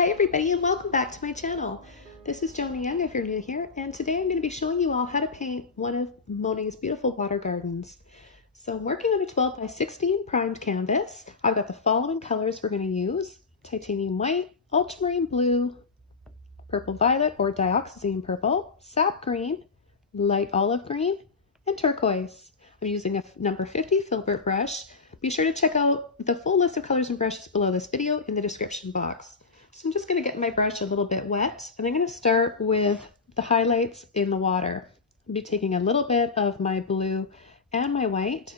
Hi everybody and welcome back to my channel. This is Joni Young if you're new here, and today I'm going to be showing you all how to paint one of Monet's beautiful water gardens. So I'm working on a 12 by 16 primed canvas. I've got the following colors we're going to use: titanium white, ultramarine blue, purple violet or dioxazine purple, sap green, light olive green, and turquoise. I'm using a number 50 Filbert brush. Be sure to check out the full list of colors and brushes below this video in the description box. So I'm just going to get my brush a little bit wet, and I'm going to start with the highlights in the water. I'll be taking a little bit of my blue and my white,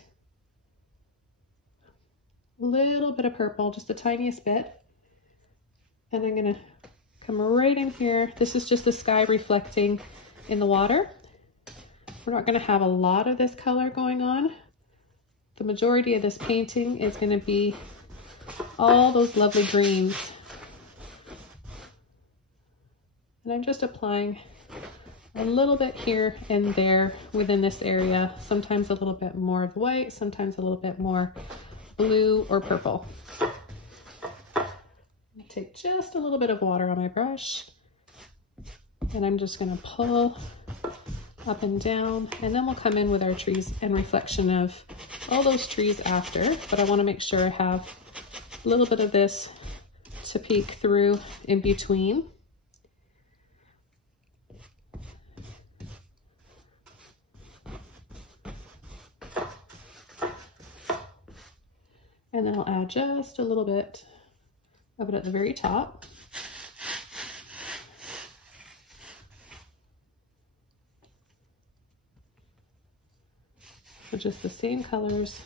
a little bit of purple, just the tiniest bit, and I'm going to come right in here. This is just the sky reflecting in the water. We're not going to have a lot of this color going on. The majority of this painting is going to be all those lovely greens. And I'm just applying a little bit here and there within this area, sometimes a little bit more of white, sometimes a little bit more blue or purple. I'll take just a little bit of water on my brush, and I'm just going to pull up and down, and then we'll come in with our trees and reflection of all those trees after, but I want to make sure I have a little bit of this to peek through in between. And then I'll add just a little bit of it at the very top. So just the same colors.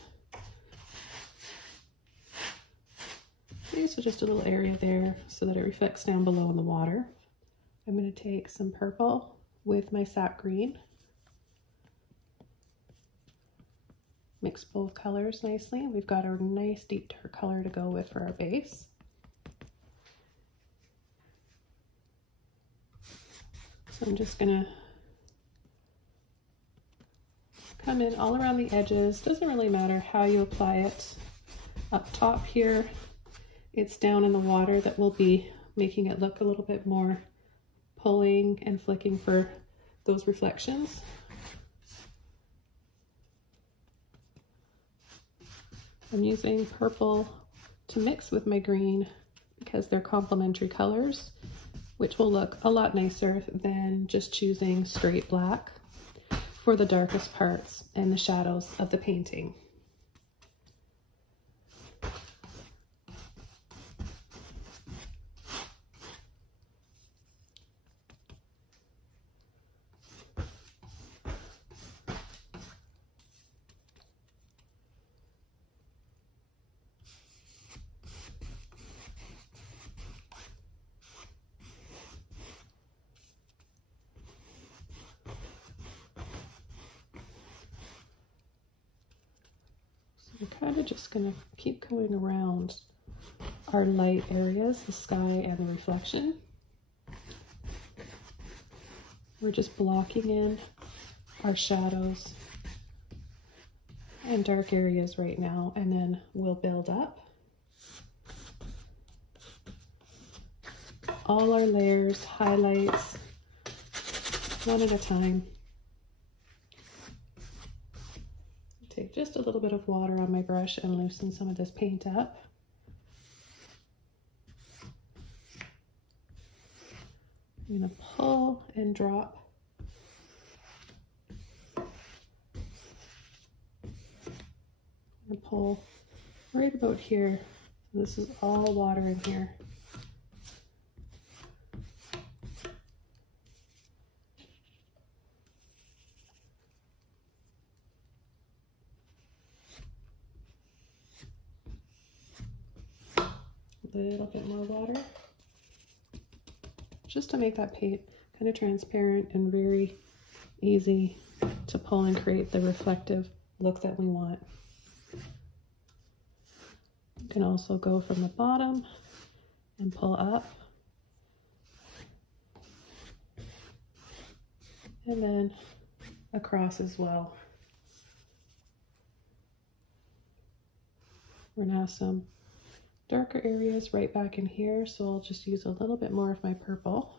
Okay, so just a little area there so that it reflects down below in the water. I'm going to take some purple with my sap green. Mix both colors nicely. We've got our nice deep dark color to go with for our base. So I'm just gonna come in all around the edges. Doesn't really matter how you apply it. Up top here, it's down in the water that will be making it look a little bit more pulling and flicking for those reflections. I'm using purple to mix with my green because they're complementary colors, which will look a lot nicer than just choosing straight black for the darkest parts and the shadows of the painting. We're kind of just going to keep going around our light areas, the sky and the reflection. We're just blocking in our shadows and dark areas right now, and then we'll build up. All our layers, highlights, one at a time. Take just a little bit of water on my brush and loosen some of this paint up. I'm going to pull and drop. I'm going to pull right about here. This is all water in here. A little bit more water, just to make that paint kind of transparent and very easy to pull and create the reflective look that we want. You can also go from the bottom and pull up, and then across as well. We're gonna have some darker areas right back in here, so I'll just use a little bit more of my purple.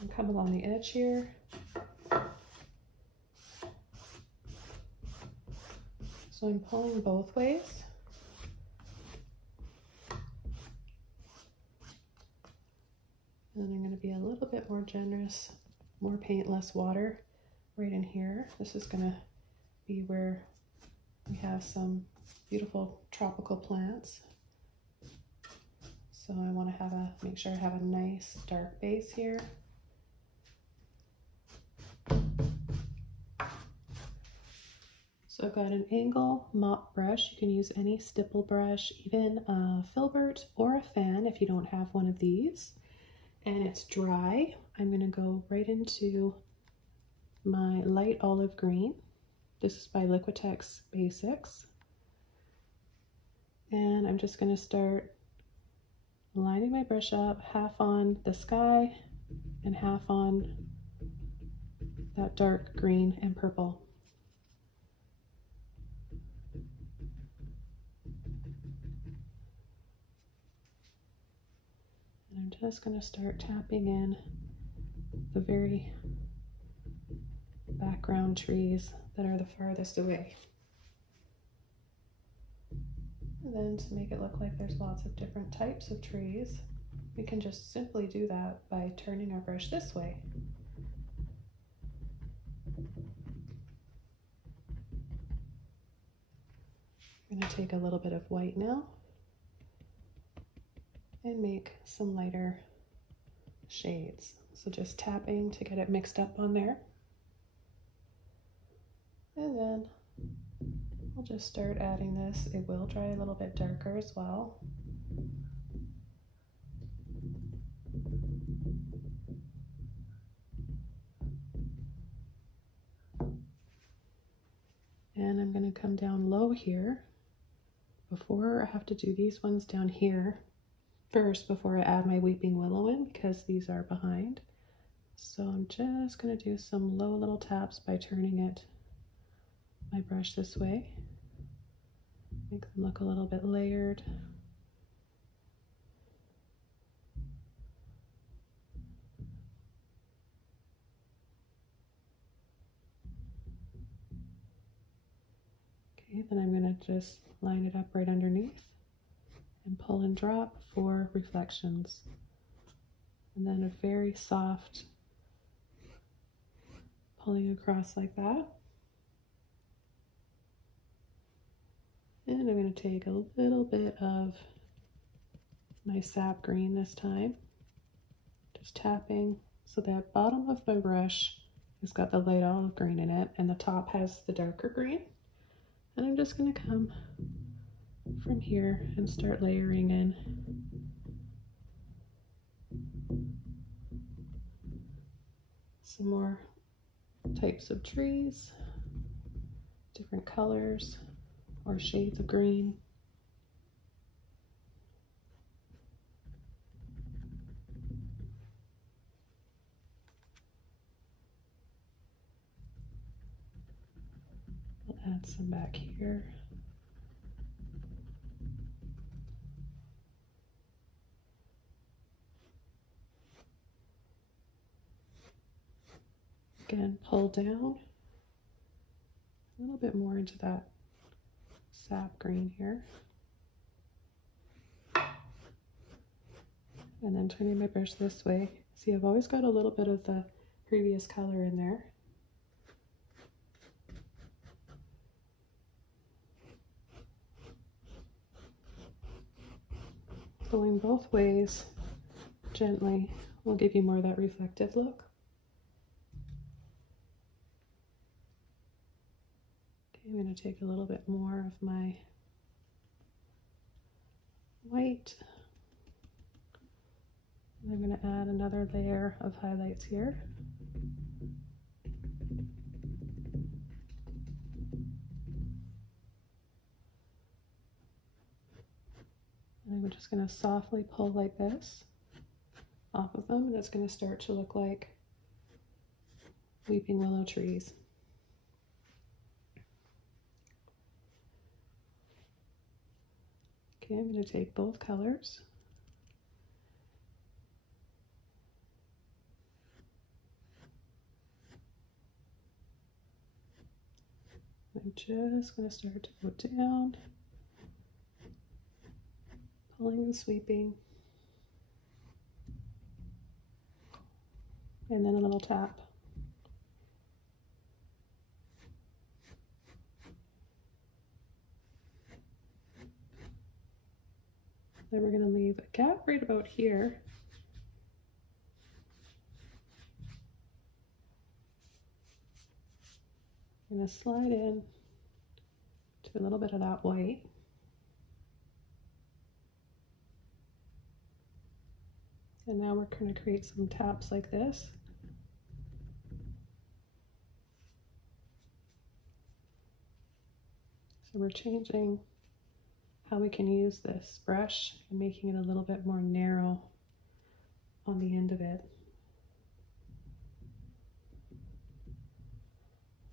And come along the edge here. So I'm pulling both ways. And I'm going to be a little bit more generous, more paint, less water right in here. This is going to be where we have some beautiful tropical plants. So I want to make sure I have a nice dark base here. So I've got an angle mop brush. You can use any stipple brush, even a Filbert or a fan if you don't have one of these. And it's dry. I'm going to go right into my light olive green. This is by Liquitex Basics. And I'm just going to start lining my brush up, half on the sky and half on that dark green and purple. And I'm just going to start tapping in the very background trees that are the farthest away. And then to make it look like there's lots of different types of trees, we can just simply do that by turning our brush this way. I'm going to take a little bit of white now and make some lighter shades. So just tapping to get it mixed up on there. And then I'll just start adding this. It will dry a little bit darker as well. And I'm going to come down low here before I have to do these ones down here first before I add my weeping willow in, because these are behind. So I'm just going to do some low little taps by turning my brush this way. Make them look a little bit layered. Okay, then I'm going to just line it up right underneath and pull and drop for reflections. And then a very soft pulling across like that. And I'm going to take a little bit of my sap green this time. Just tapping so that bottom of my brush has got the light olive green in it and the top has the darker green. And I'm just going to come from here and start layering in some more types of trees, different colors or shades of green. I'll add some back here. Again, pull down a little bit more into that sap green here. And then turning my brush this way. See, I've always got a little bit of the previous color in there. Going both ways gently will give you more of that reflective look. I'm going to take a little bit more of my white. And I'm going to add another layer of highlights here. And I'm just going to softly pull like this off of them, and it's going to start to look like weeping willow trees. Okay, I'm going to take both colors. I'm just going to start to go down, pulling and sweeping, and then a little tap. Then we're going to leave a gap right about here. I'm going to slide in to a little bit of that white. And now we're going to create some taps like this. So we're changing how we can use this brush and making it a little bit more narrow on the end of it.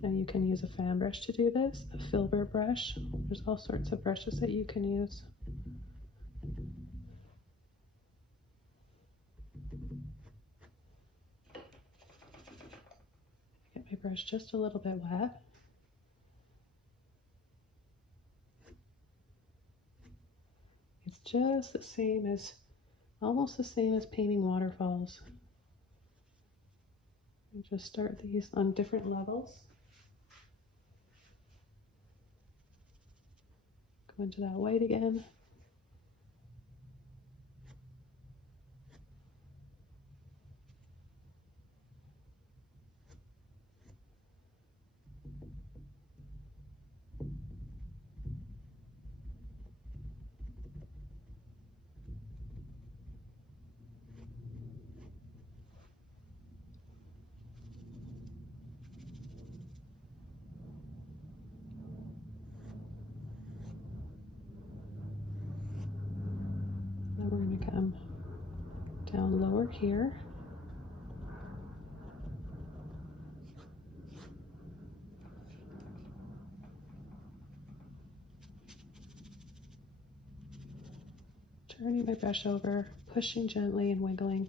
And you can use a fan brush to do this, a Filbert brush. There's all sorts of brushes that you can use. Get my brush just a little bit wet. It's just the same as, almost the same as painting waterfalls. And just start these on different levels. Go into that white again. Then we're going to come down lower here. Turning my brush over, pushing gently and wiggling.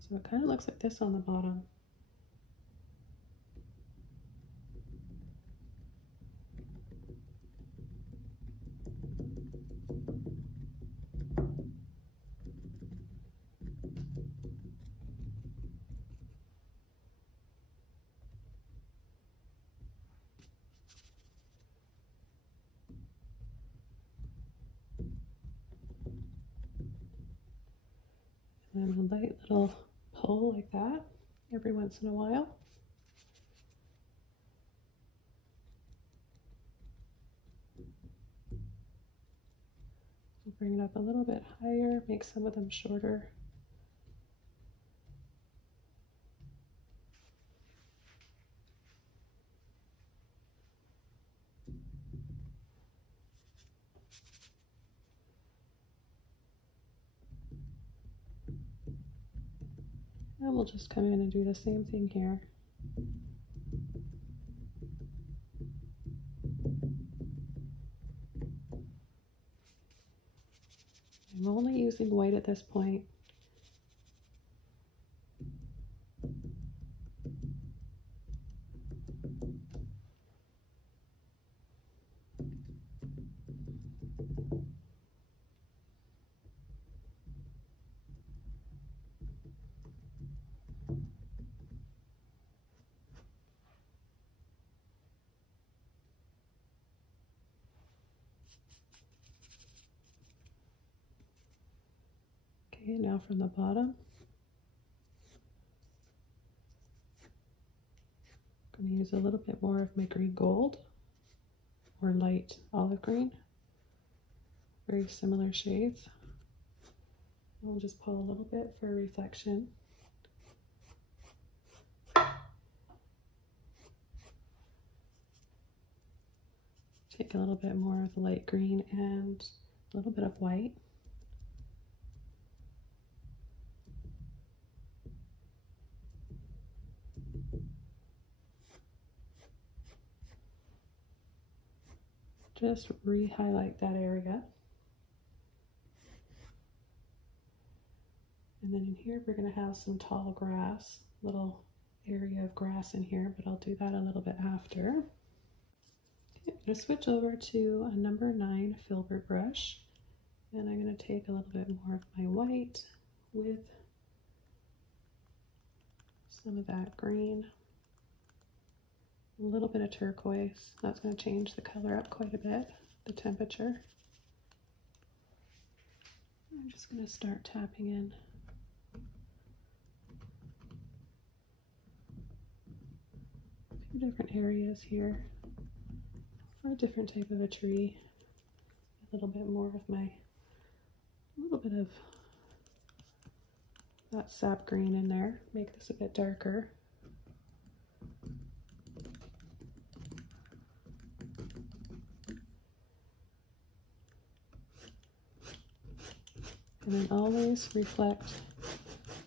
So it kind of looks like this on the bottom. And a light little pull like that every once in a while. We'll bring it up a little bit higher, make some of them shorter. And we'll just come in and do the same thing here. I'm only using white at this point. Okay, now from the bottom, I'm going to use a little bit more of my green gold or light olive green, very similar shades. I'll just pull a little bit for reflection. Take a little bit more of the light green and a little bit of white. just re-highlight that area. And then in here, we're going to have some tall grass, little area of grass in here, but I'll do that a little bit after. Okay, I'm going to switch over to a number 9 Filbert brush, and I'm going to take a little bit more of my white with some of that green, a little bit of turquoise. That's going to change the color up quite a bit, the temperature. I'm just going to start tapping in a few different areas here for a different type of a tree. A little bit more of a little bit of that sap green in there, make this a bit darker. And then always reflect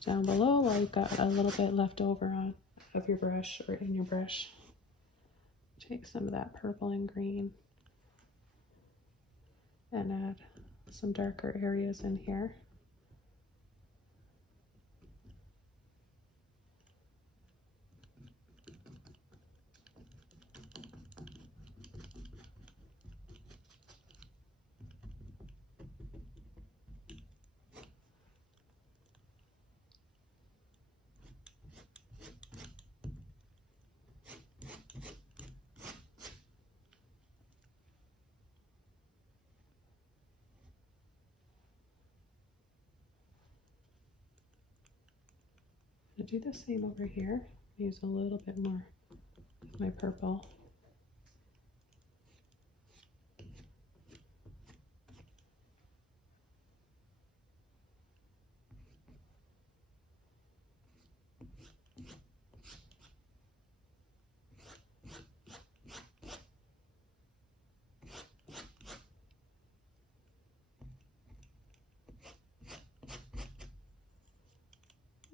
down below while you've got a little bit left over of your brush or in your brush. Take some of that purple and green and add some darker areas in here. I'm going to do the same over here. Use a little bit more of my purple.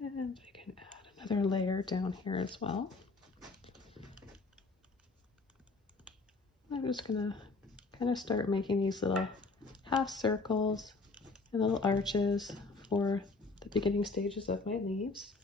And I can add another layer down here as well. I'm just going to kind of start making these little half circles and little arches for the beginning stages of my leaves.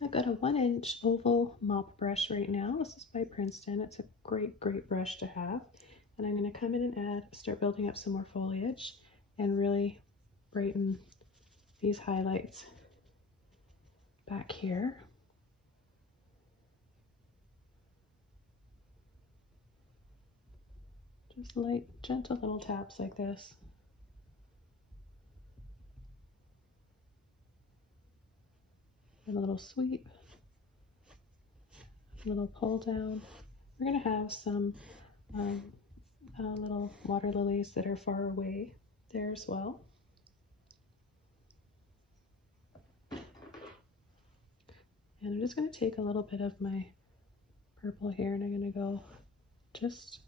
I've got a 1-inch oval mop brush right now. This is by Princeton. It's a great brush to have. And I'm going to come in and start building up some more foliage and really brighten these highlights back here. Just light, gentle little taps like this. And a little sweep, a little pull down. We're going to have some little water lilies that are far away there as well. And I'm just going to take a little bit of my purple here and I'm going to go just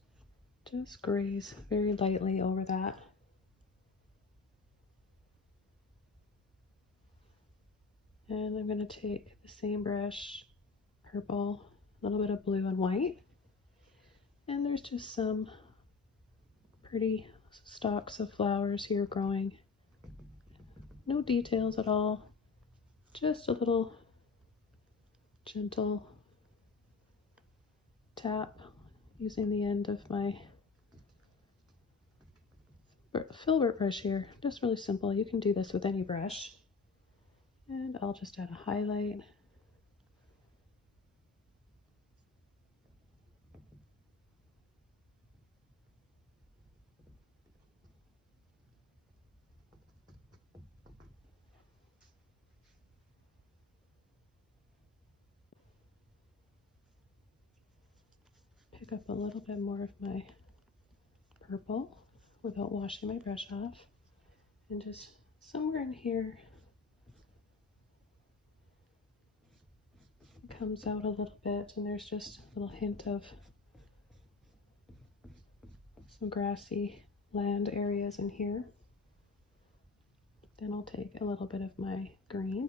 graze very lightly over that. And I'm going to take the same brush, purple, a little bit of blue and white. And there's just some pretty stalks of flowers here growing. No details at all, just a little gentle tap using the end of my Filbert brush here. Just really simple. You can do this with any brush. And I'll just add a highlight. Pick up a little bit more of my purple without washing my brush off. And just somewhere in here comes out a little bit, and there's just a little hint of some grassy land areas in here. Then I'll take a little bit of my green.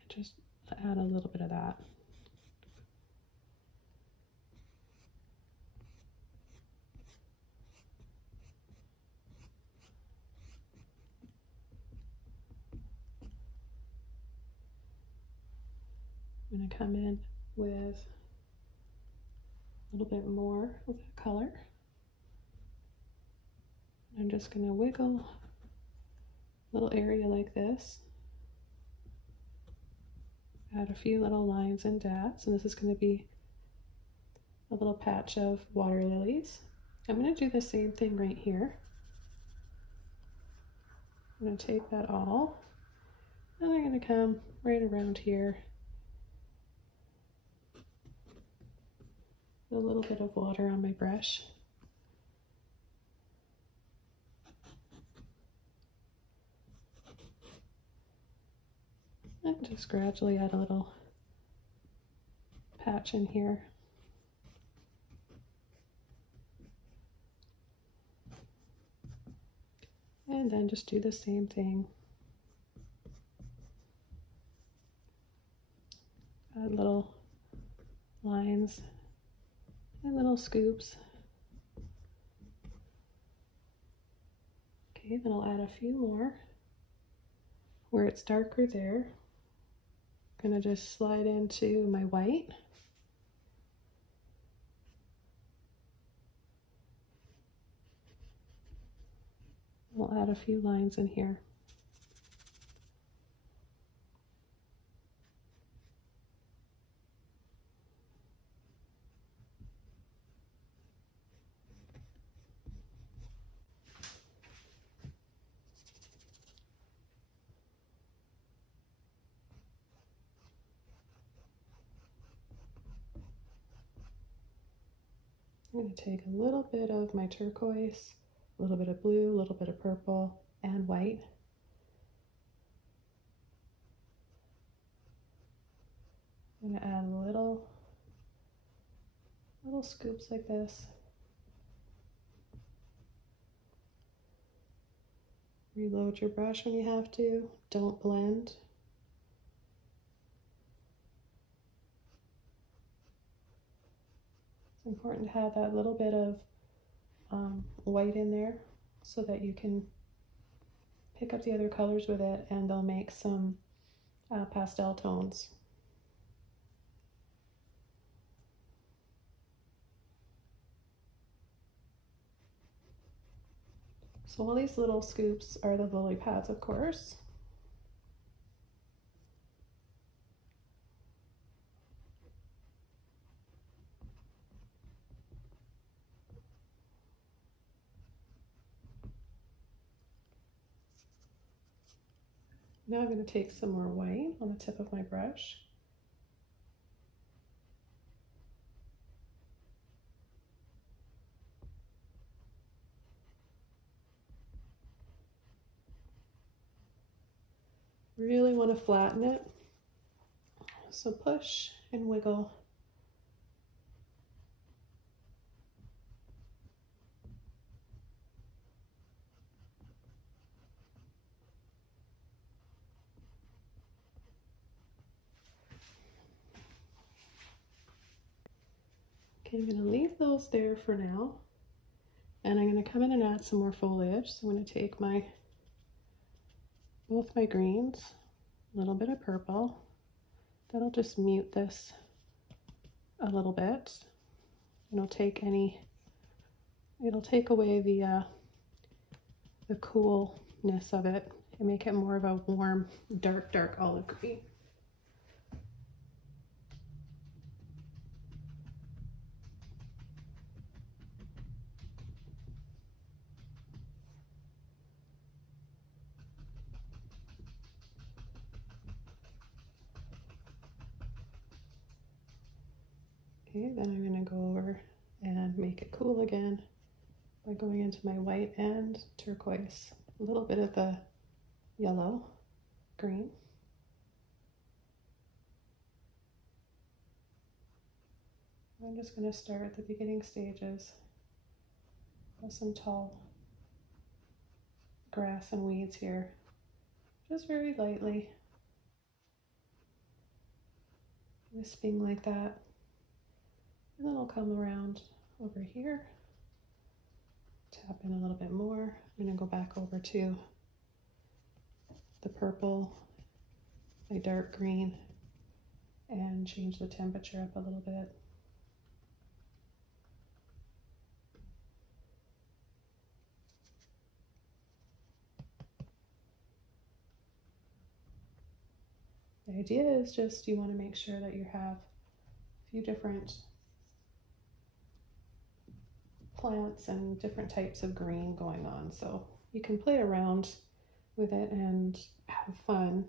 And just add a little bit of that. I'm going to come in with a little bit more of that color. I'm just going to wiggle a little area like this. Add a few little lines and dots, and this is going to be a little patch of water lilies. I'm going to do the same thing right here. I'm going to take that all, and I'm going to come right around here. A little bit of water on my brush. And just gradually add a little patch in here. And then just do the same thing. Add little lines and little scoops. Okay, then I'll add a few more. Where it's darker there, I'm gonna just slide into my white. I'll add a few lines in here. I'm going to take a little bit of my turquoise, a little bit of blue, a little bit of purple, and white. I'm going to add little scoops like this. Reload your brush when you have to. Don't blend. It's important to have that little bit of white in there so that you can pick up the other colors with it, and they'll make some pastel tones. So all these little scoops are the lily pads, of course. Now I'm going to take some more white on the tip of my brush. Really want to flatten it, so push and wiggle. Okay, I'm going to leave those there for now, and I'm going to come in and add some more foliage. So I'm going to take both my greens, a little bit of purple. That'll just mute this a little bit. It'll take away the coolness of it and make it more of a warm, dark olive green. Okay, then I'm going to go over and make it cool again by going into my white and turquoise. A little bit of the yellow, green. I'm just going to start at the beginning stages with some tall grass and weeds here, just very lightly, wisping like that. And then I'll come around over here, tap in a little bit more. I'm going to go back over to the purple, my dark green, and change the temperature up a little bit. The idea is just you want to make sure that you have a few different plants and different types of green going on, so you can play around with it and have fun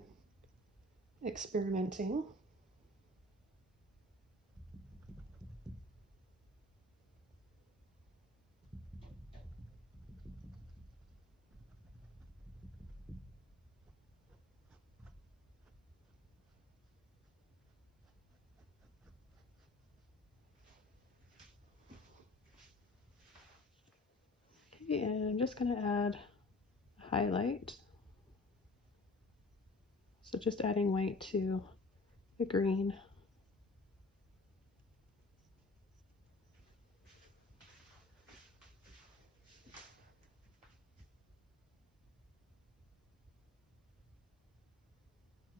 experimenting. And I'm just going to add a highlight. So just adding white to the green.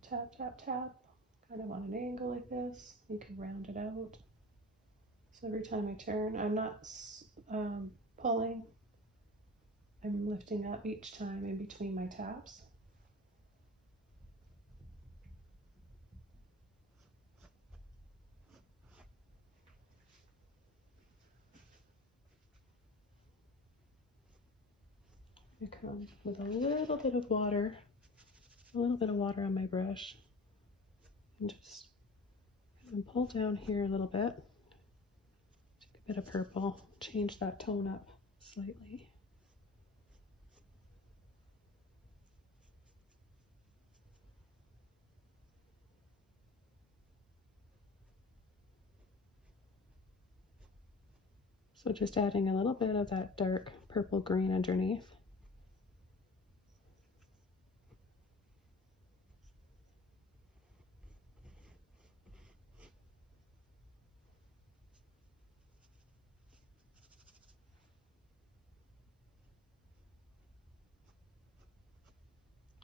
Tap, tap, tap, kind of on an angle like this. You can round it out. So every time I turn, I'm not pulling. I'm lifting up each time in between my taps. I come with a little bit of water on my brush, and just pull down here a little bit. Take a bit of purple, change that tone up slightly. So just adding a little bit of that dark purple green underneath.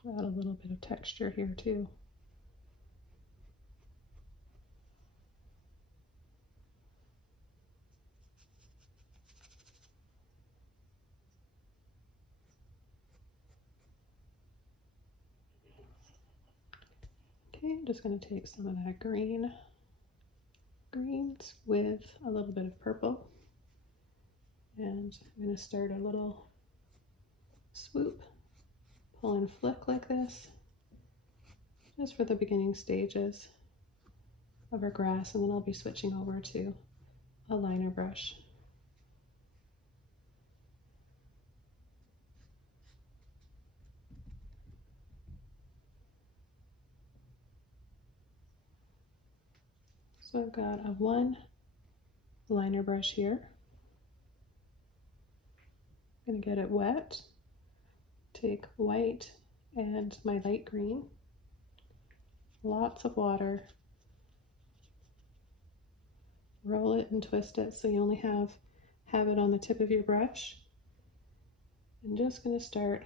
Add a little bit of texture here too. Okay, I'm just going to take some of that greens with a little bit of purple, and I'm going to start a little swoop, pull and flick like this, just for the beginning stages of our grass, and then I'll be switching over to a liner brush. So I've got a 1 liner brush here. I'm going to get it wet, take white and my light green, lots of water, roll it and twist it so you only have it on the tip of your brush. I'm just going to start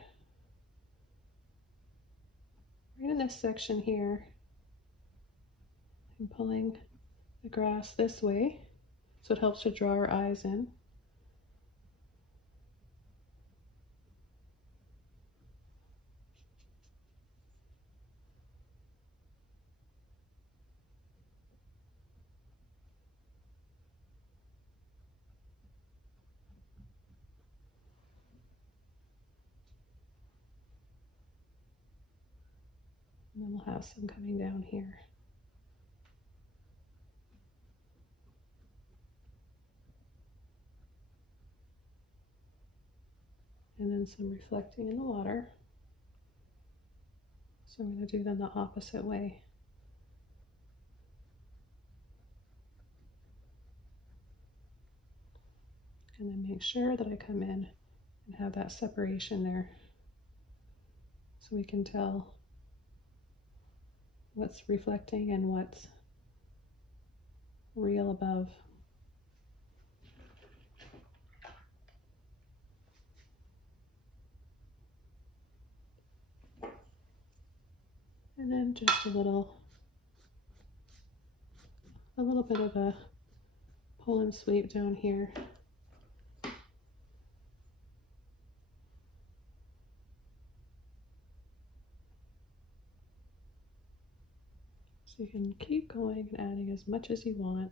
right in this section here. I'm pulling the grass this way so it helps to draw our eyes in. And then we'll have some coming down here. And then some reflecting in the water. So I'm going to do them the opposite way. And then make sure that I come in and have that separation there so we can tell what's reflecting and what's real above. And then just a little bit of a pull and sweep down here. So you can keep going and adding as much as you want.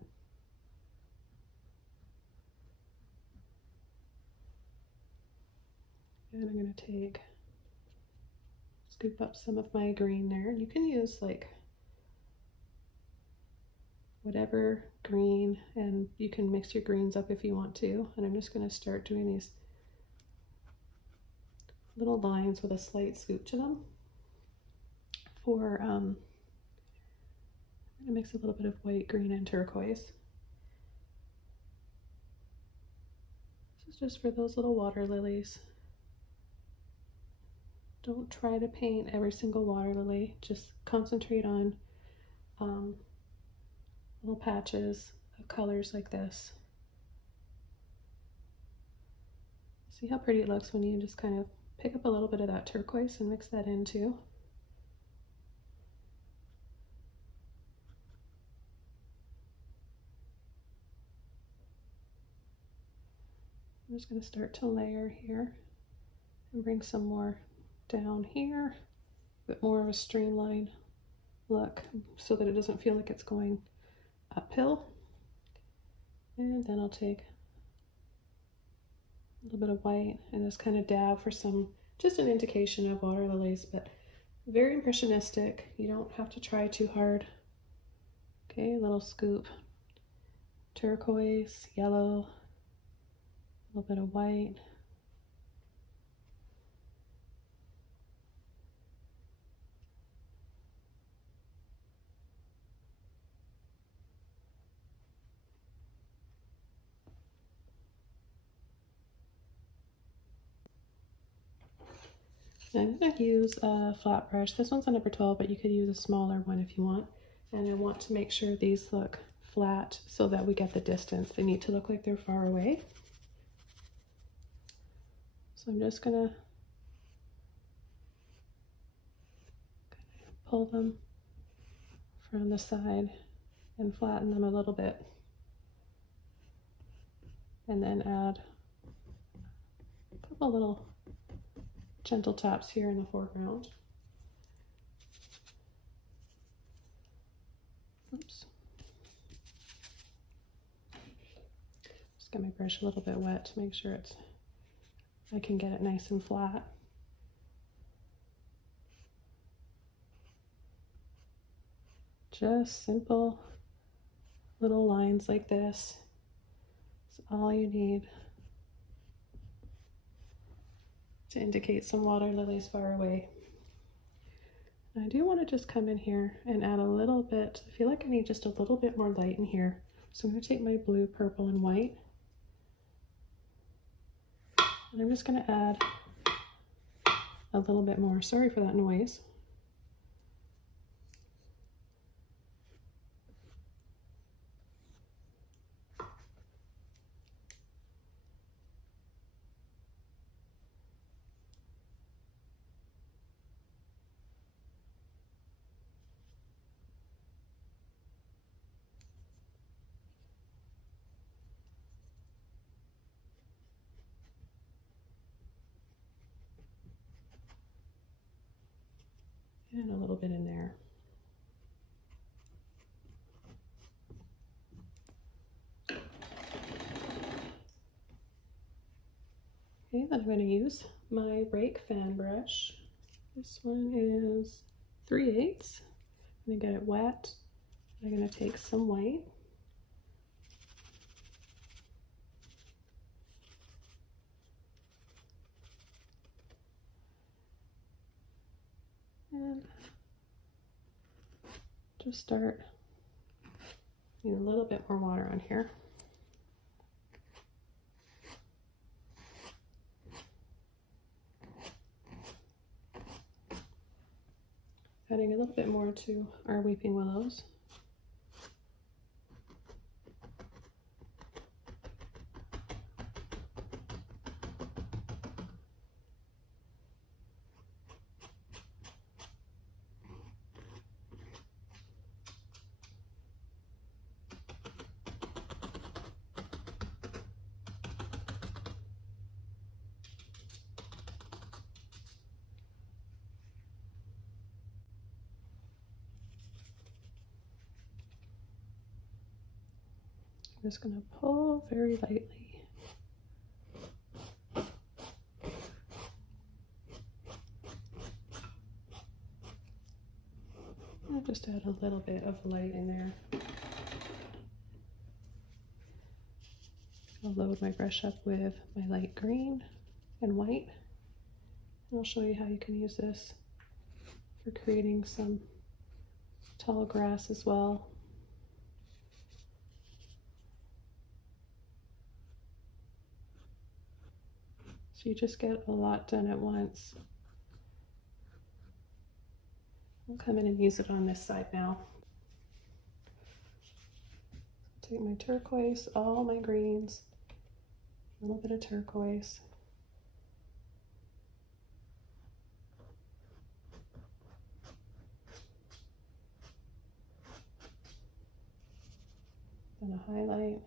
And I'm going to scoop up some of my green there. You can use like whatever green, and you can mix your greens up if you want to. And I'm just going to start doing these little lines with a slight scoop to them for I'm going to mix a little bit of white, green, and turquoise. This is just for those little water lilies. Don't try to paint every single water lily, just concentrate on little patches of colors like this. See how pretty it looks when you just kind of pick up a little bit of that turquoise and mix that in too. I'm just going to start to layer here and bring some more down here, a bit more of a streamlined look so that it doesn't feel like it's going uphill. And then I'll take a little bit of white and just kind of dab for just an indication of water lilies, but very impressionistic. You don't have to try too hard. Okay, a little scoop. Turquoise, yellow, a little bit of white. I'm going to use a flat brush. This one's a number 12, but you could use a smaller one if you want. And I want to make sure these look flat so that we get the distance. They need to look like they're far away. So I'm just going to pull them from the side and flatten them a little bit. And then add a couple little gentle taps here in the foreground. Oops. Just get my brush a little bit wet to make sure I can get it nice and flat. Just simple little lines like this. That's all you need to indicate some water lilies far away. And I do want to just come in here and add a little bit. I feel like I need just a little bit more light in here. So I'm going to take my blue, purple, and white. And I'm just going to add a little bit more. Sorry for that noise. And a little bit in there. Okay, then I'm going to use my Rake fan brush. This one is 3/8. I'm going to get it wet. I'm going to take some white. And just start putting a little bit more water on here. adding a little bit more to our weeping willows. I'm just going to pull very lightly. I'll just add a little bit of light in there. I'll load my brush up with my light green and white. And I'll show you how you can use this for creating some tall grass as well. So you just get a lot done at once. I'll come in and use it on this side now. Take my turquoise, all my greens, a little bit of turquoise. Then a highlight.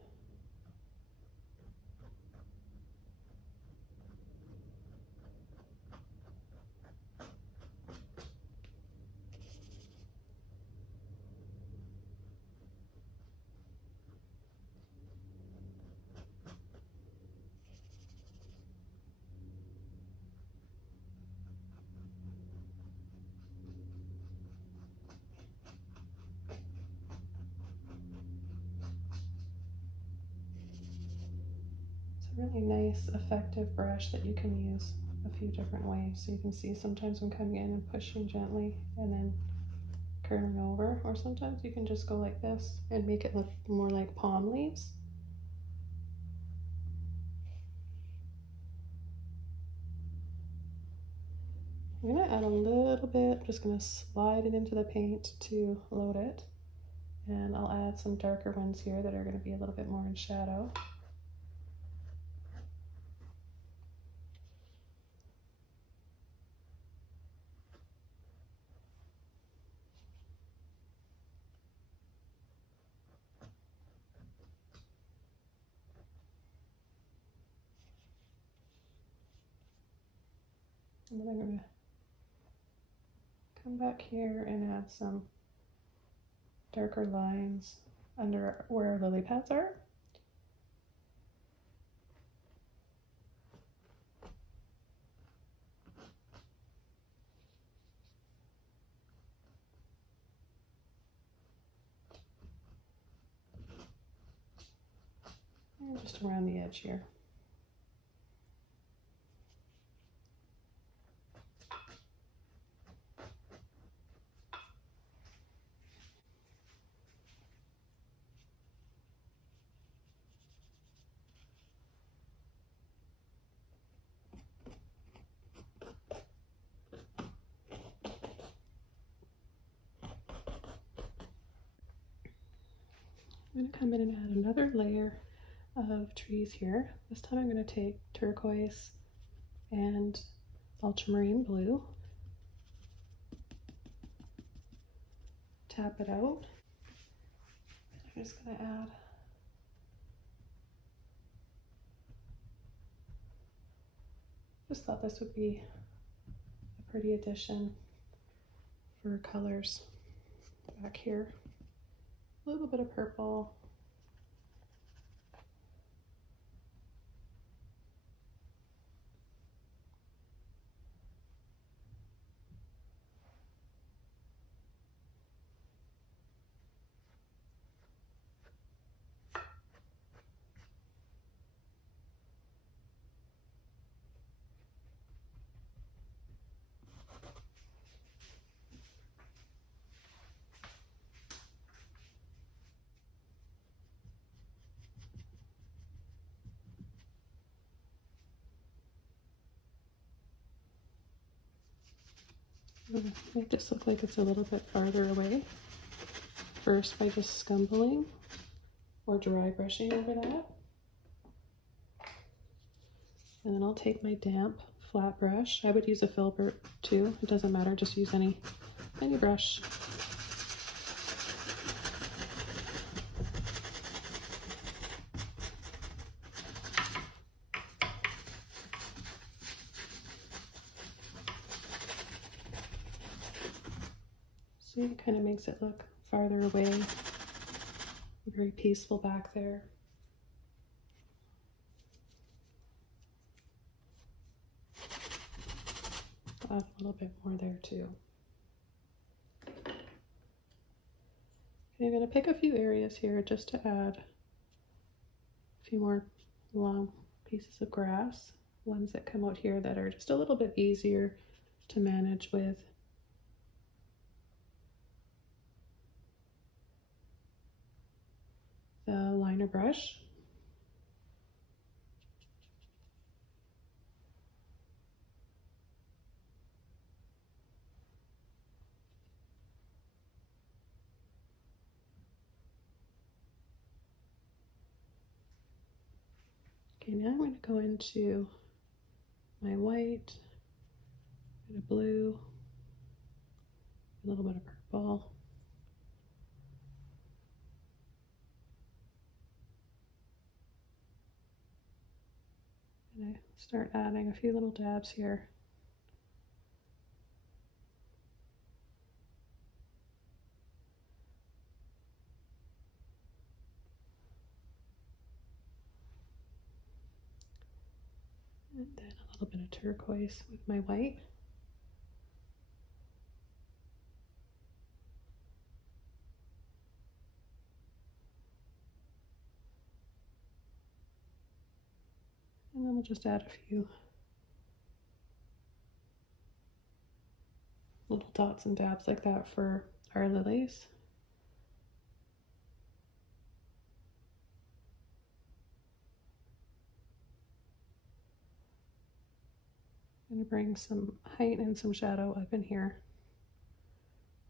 Really nice, effective brush that you can use a few different ways. So you can see sometimes I'm coming in and pushing gently and then curling over, or sometimes you can just go like this and make it look more like palm leaves. I'm going to add a little bit, I'm just going to slide it into the paint to load it, and I'll add some darker ones here that are going to be a little bit more in shadow. And then I'm going to come back here and add some darker lines under where our lily pads are. And just around the edge here. I'm going to come in and add another layer of trees here. This time I'm going to take turquoise and ultramarine blue, tap it out. I'm just going to add just thought this would be a pretty addition for colors back here. A little bit of purple. I'm going to make this look like it's a little bit farther away. First by just scumbling or dry brushing over that. And then I'll take my damp flat brush. I would use a Filbert too. It doesn't matter, just use any brush. See, it kind of makes it look farther away. Very peaceful back there. I'll add a little bit more there too. Okay, I'm going to pick a few areas here just to add a few more long pieces of grass. Ones that come out here that are just a little bit easier to manage with. The liner brush. Okay, now I'm going to go into my white, a bit of blue, a little bit of purple. And I start adding a few little dabs here. And then a little bit of turquoise with my white. And then we'll just add a few little dots and dabs like that for our lilies. I'm going to bring some height and some shadow up in here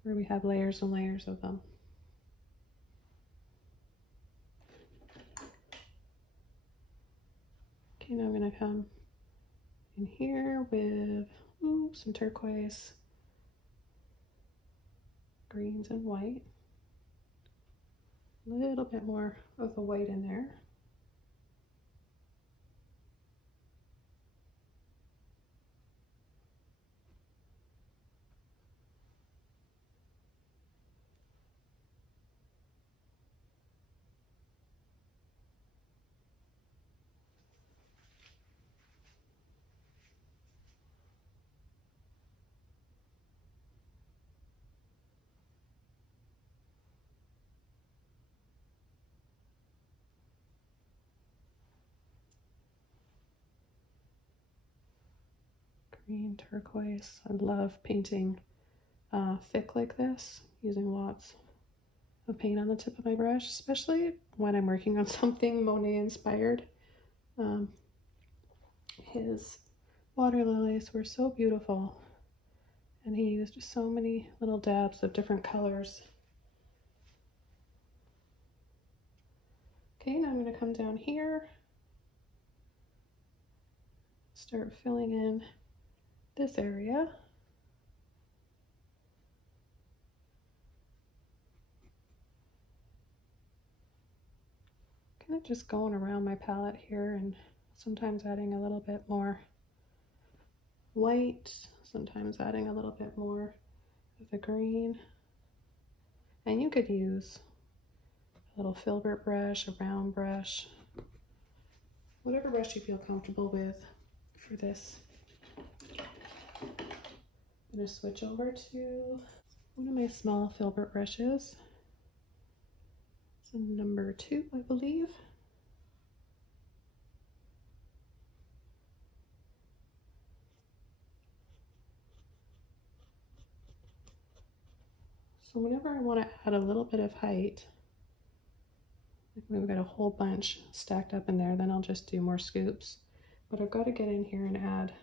where we have layers and layers of them. Okay, now I'm going to come in here with some turquoise, greens and white. A little bit more of the white in there. Green, turquoise. I love painting thick like this, using lots of paint on the tip of my brush, especially when I'm working on something Monet inspired. His water lilies were so beautiful, and he used so many little dabs of different colors. Okay, now I'm going to come down here, start filling in this area. Kind of just going around my palette here and sometimes adding a little bit more white, sometimes adding a little bit more of the green. And you could use a little Filbert brush, a round brush, whatever brush you feel comfortable with for this. I'm going to switch over to one of my small Filbert brushes. It's a number 2, I believe. So whenever I want to add a little bit of height, like we've got a whole bunch stacked up in there, then I'll just do more scoops. But I've got to get in here and add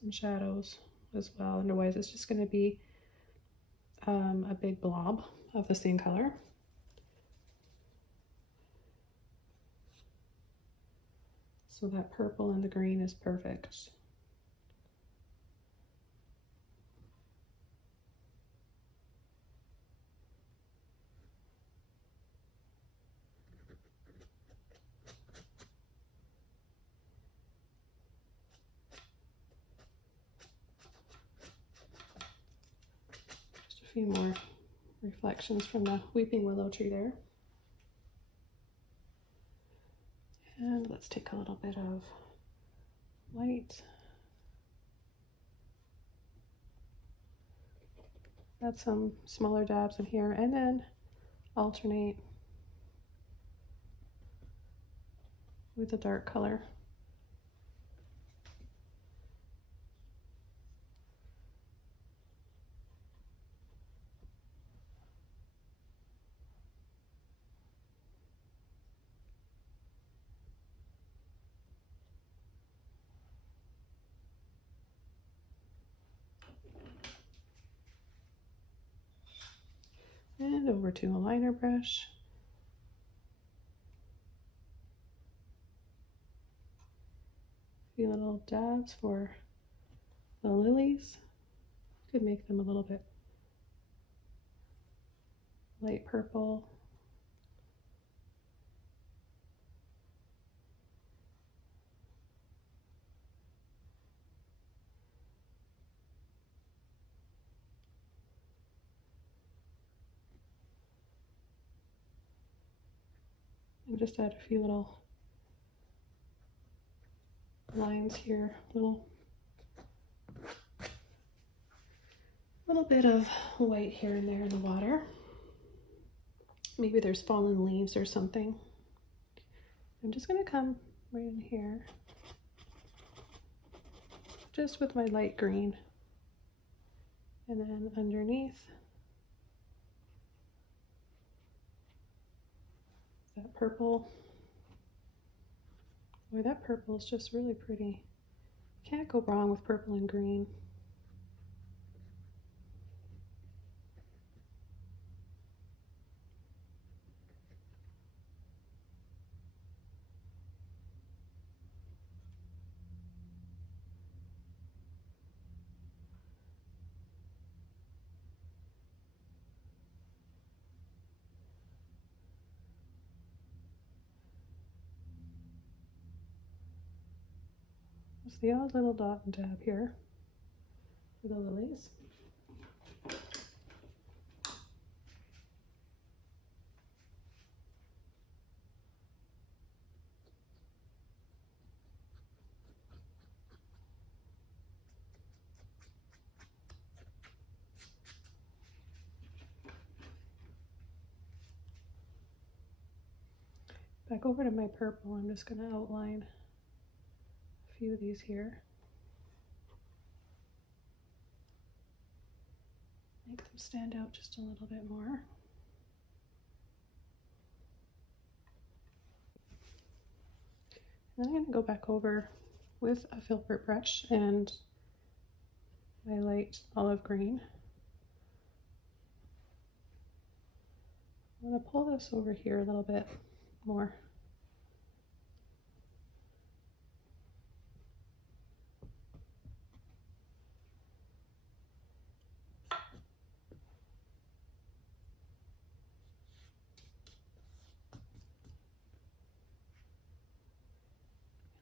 some shadows as well. Otherwise it's just going to be a big blob of the same color. So that purple and the green is perfect. Just a few more reflections from the weeping willow tree there. And let's take a little bit of white. Add some smaller dabs in here and then alternate with a dark color. And over to a liner brush. A few little dabs for the lilies. Could make them a little bit light purple. And just add a few little lines here, little bit of white here and there in the water. Maybe there's fallen leaves or something. I'm just going to come right in here, just with my light green, and then underneath that purple. Boy, that purple is just really pretty. Can't go wrong with purple and green. Just the odd little dot and dab here for the lilies. Back over to my purple, I'm just going to outline a few of these here. Make them stand out just a little bit more. And I'm going to go back over with a Filbert brush and my light olive green. I'm going to pull this over here a little bit more.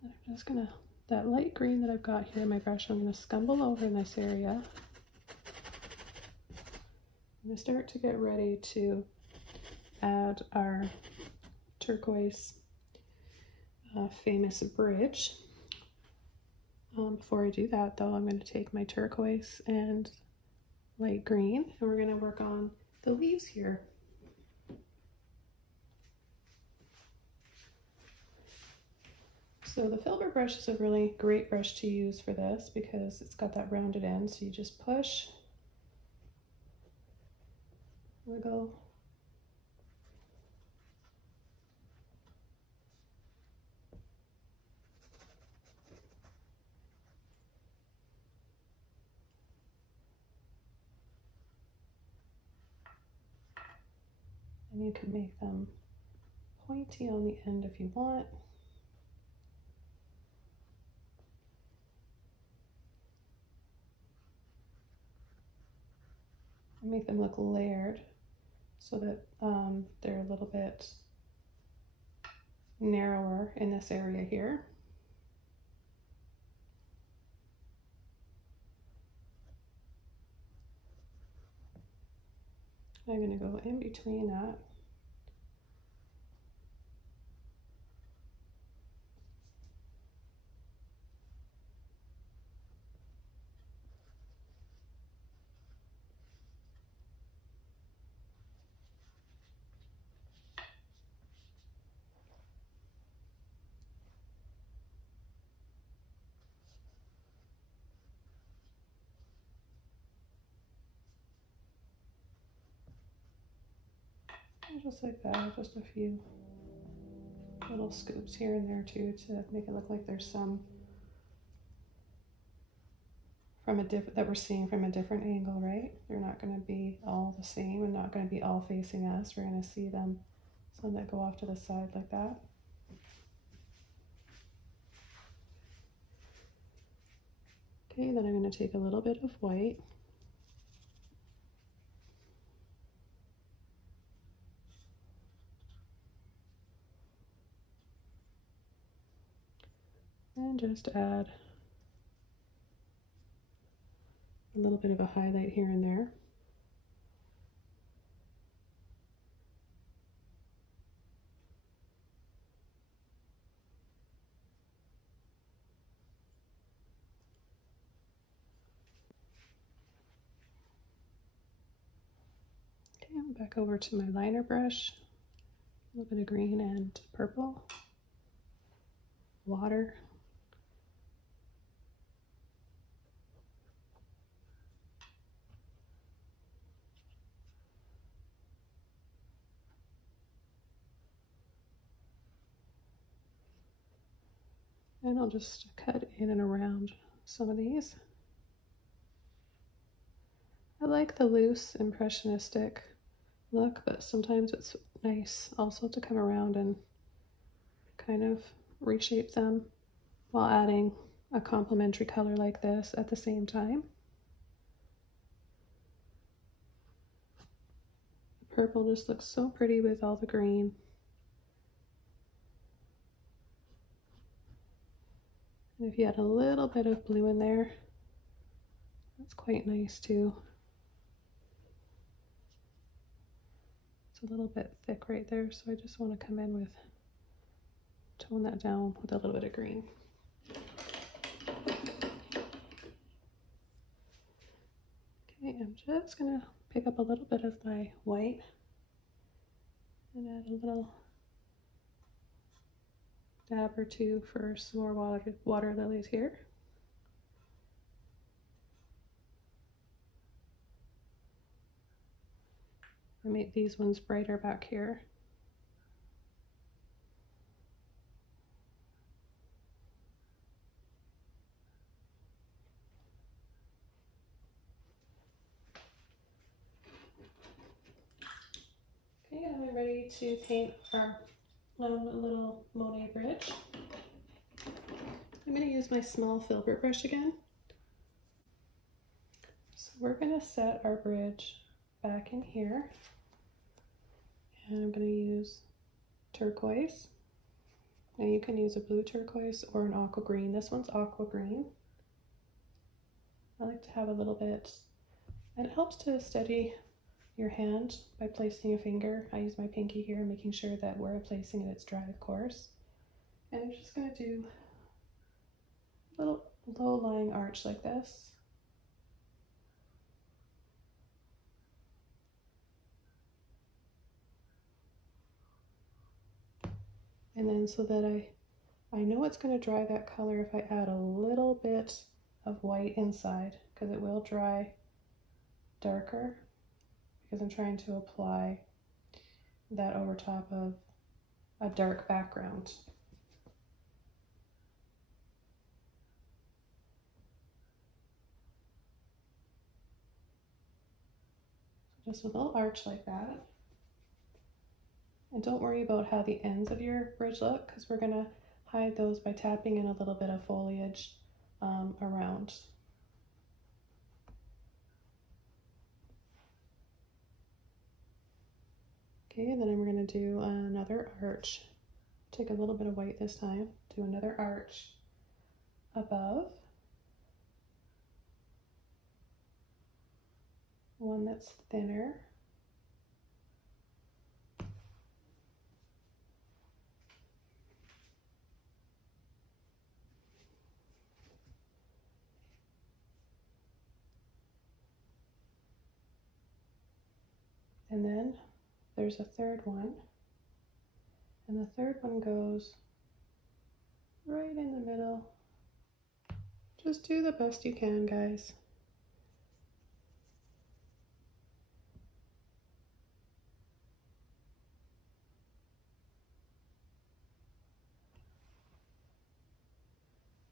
And I'm just going to, that light green that I've got here in my brush, I'm going to scumble over in this area. I'm going to start to get ready to add our turquoise famous bridge. Before I do that though, I'm going to take my turquoise and light green and we're going to work on the leaves here. So the Filbert brush is a really great brush to use for this because it's got that rounded end, so you just push, wiggle, And you can make them pointy on the end if you want. And make them look layered so that they're a little bit narrower in this area here. I'm going to go in between that. Just like that, just a few little scoops here and there too to make it look like there's some from that we're seeing from a different angle, right? They're not going to be all the same and not going to be all facing us. We're going to see them, some that go off to the side like that. Okay, then I'm going to take a little bit of white. And just add a little bit of a highlight here and there. Okay, I'm back over to my liner brush. A little bit of green and purple. Water. And I'll just cut in and around some of these. I like the loose impressionistic look, but sometimes it's nice also to come around and kind of reshape them while adding a complementary color like this at the same time. The purple just looks so pretty with all the green. And if you add a little bit of blue in there, that's quite nice too. It's a little bit thick right there, so I just want to come in with, tone that down with a little bit of green. Okay, I'm just going to pick up a little bit of my white and add a little dab or two for some more water lilies here. I make these ones brighter back here. Okay, and I'm ready to paint our little Monet bridge. I'm going to use my small Filbert brush again. So we're going to set our bridge back in here. And I'm going to use turquoise. And you can use a blue turquoise or an aqua green. This one's aqua green. I like to have a little bit, and it helps to steady your hand by placing a finger. I use my pinky here, making sure that where I'm placing it, it's dry, of course. And I'm just going to do a little low-lying arch like this. And then so that I know it's going to dry that color if I add a little bit of white inside, because it will dry darker, because I'm trying to apply that over top of a dark background. So just a little arch like that. And don't worry about how the ends of your bridge look, because we're going to hide those by tapping in a little bit of foliage around. Okay, and then we're going to do another arch. Take a little bit of white this time, do another arch above. One that's thinner. And then there's a third one. And the third one goes right in the middle. Just do the best you can, guys.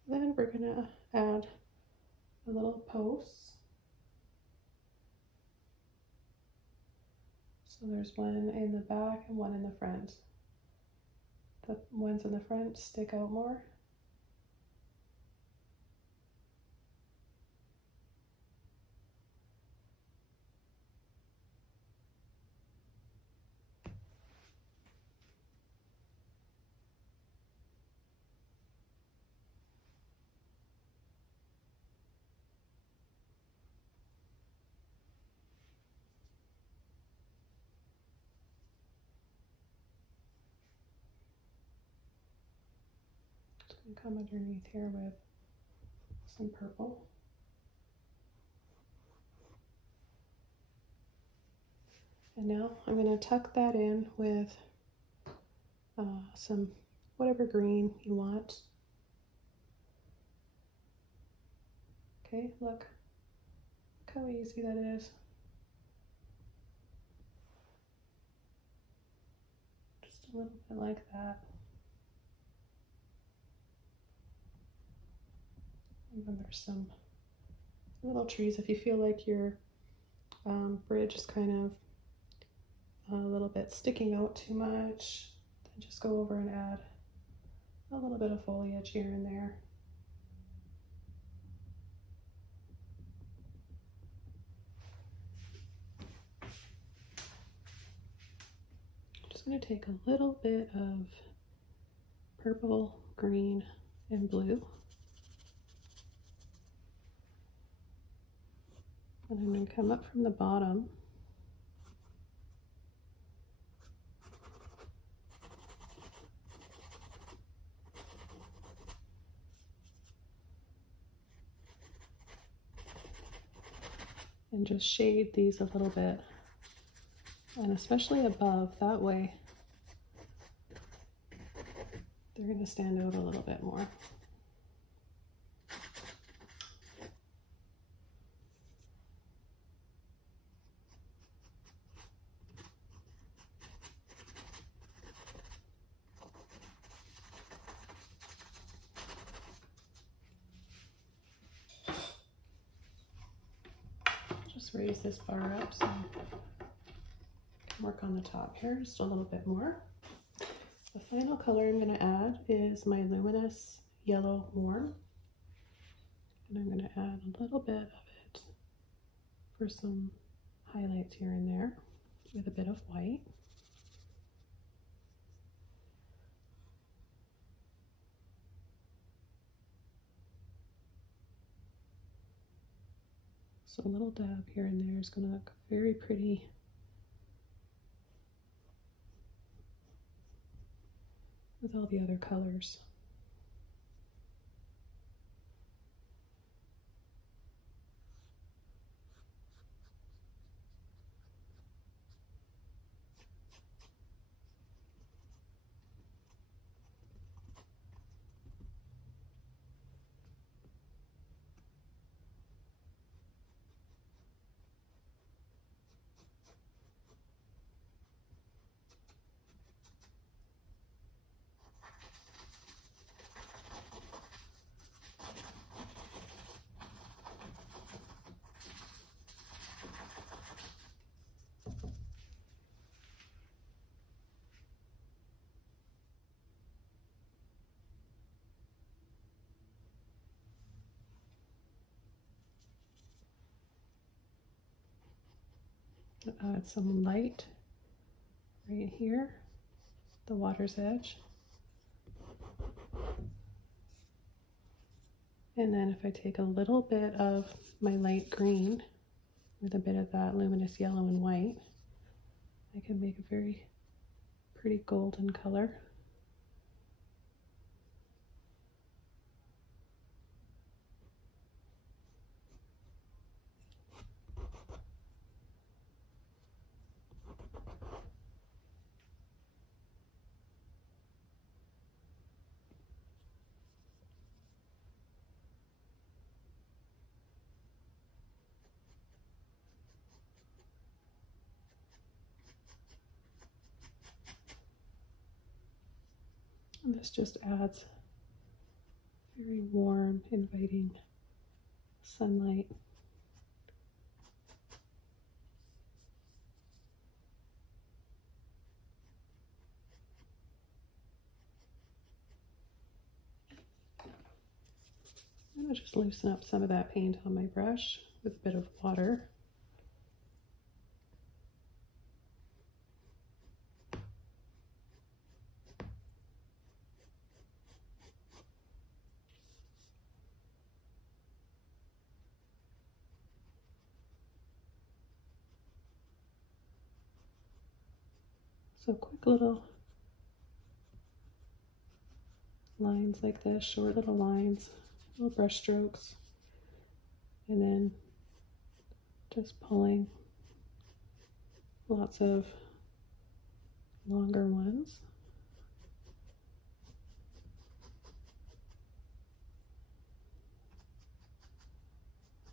Then we're gonna add a little post. So there's one in the back and one in the front. The ones in the front stick out more. And come underneath here with some purple. And now I'm going to tuck that in with some whatever green you want. Okay, look how easy that is. Just a little bit like that. And then there's some little trees. If you feel like your bridge is kind of a little bit sticking out too much, then just go over and add a little bit of foliage here and there. I'm just going to take a little bit of purple, green, and blue. And I'm going to come up from the bottom and just shade these a little bit, and especially above, that way they're going to stand out a little bit more. Just raise this bar up so I can work on the top here just a little bit more. The final color I'm going to add is my luminous yellow warm, and I'm going to add a little bit of it for some highlights here and there with a bit of white. So a little dab here and there is going to look very pretty. With all the other colors. Add some light right here, the water's edge. And then if I take a little bit of my light green with a bit of that luminous yellow and white, I can make a very pretty golden color. And this just adds very warm, inviting sunlight. I'm going to just loosen up some of that paint on my brush with a bit of water. So quick little lines like this, short little lines, little brush strokes, and then just pulling lots of longer ones.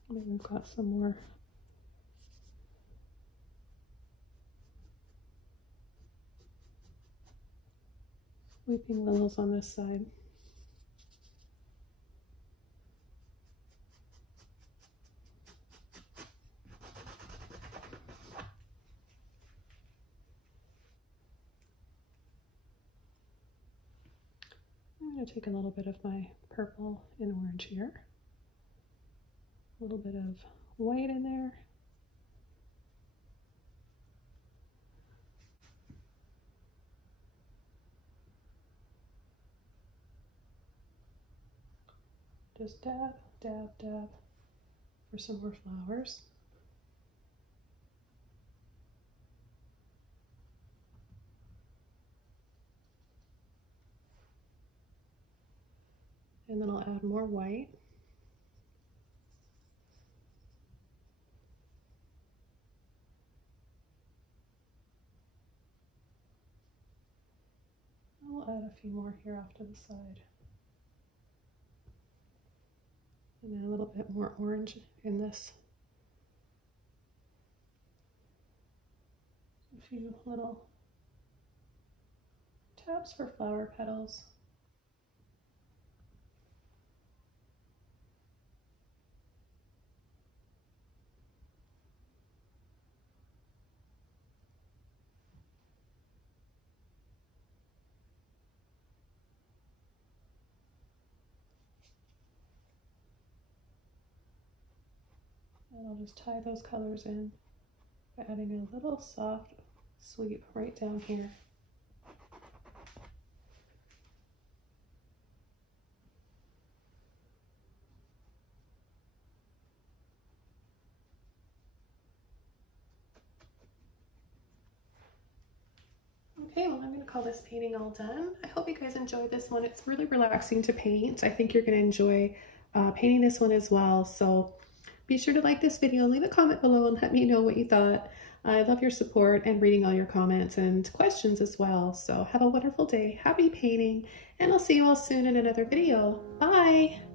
And then we've got some more weeping willows on this side. I'm going to take a little bit of my purple and orange here. A little bit of white in there. Just dab, dab, dab for some more flowers. And then I'll add more white. I'll add a few more here off to the side. And then a little bit more orange in this. A few little tabs for flower petals. And I'll just tie those colors in by adding a little soft sweep right down here. Okay, well, I'm going to call this painting all done. I hope you guys enjoyed this one. It's really relaxing to paint. I think you're going to enjoy painting this one as well. So be sure to like this video, leave a comment below and let me know what you thought. I love your support and reading all your comments and questions as well. So have a wonderful day, happy painting, and I'll see you all soon in another video. Bye!